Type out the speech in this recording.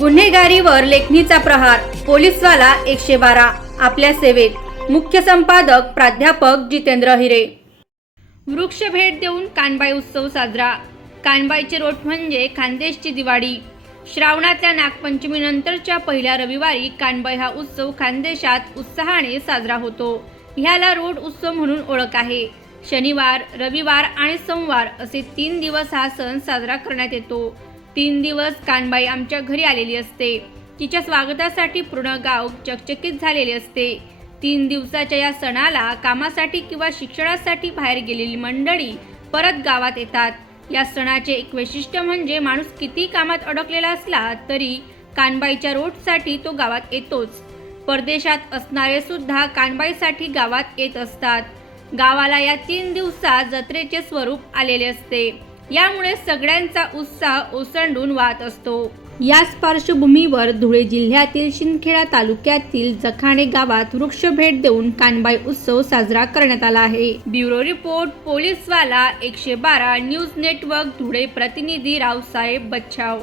गुन्हेगारीवर लेखणीचा प्रहार पोलीसवाला एकशे बारा आपल्या सेवेत. मुख्य संपादक प्राध्यापक जितेंद्र हिरे. वृक्ष भेट देऊन कानबाई उत्सव साजरा. कानबाईचे रोट म्हणजे खानदेशची दिवाळी. श्रावणातल्या नागपंचमीनंतरच्या पहिल्या रविवारी कानबाई हा उत्सव खानदेशात उत्साहाने साजरा होतो. ह्याला रोड उत्सव म्हणून ओळख आहे. शनिवार रविवार आणि सोमवार असे तीन दिवस हा सण साजरा करण्यात येतो. तीन दिवस कानबाई आमच्या घरी आलेली असते. तिच्या स्वागतासाठी पूर्ण गाव चकचकीत झालेले असते. तीन दिवसाच्या या सणाला कामासाठी किंवा शिक्षणासाठी बाहेर गेलेली मंडळी परत गावात येतात. या सणाचे एक वैशिष्ट्य म्हणजे माणूस किती कामात अडकलेला असला तरी कानबाईच्या रोटसाठी तो गावात येतोच. परदेशात असणारे सुद्धा कानबाईसाठी गावात येत असतात. गावाला या तीन दिवसात जत्रेचे स्वरूप आलेले असते. यामुळे सगळ्यांचा उत्साह ओसंडून वाहत असतो. याच पार्श्वभूमीवर धुळे जिल्ह्यातील शिंदखेडा तालुक्यातील जखाणे गावात वृक्ष भेट देऊन कानबाई उत्सव साजरा करण्यात आला आहे. ब्युरो रिपोर्ट पोलीसवाला एकशे बारा न्यूज नेटवर्क धुळे प्रतिनिधी रावसाहेब बच्छाव.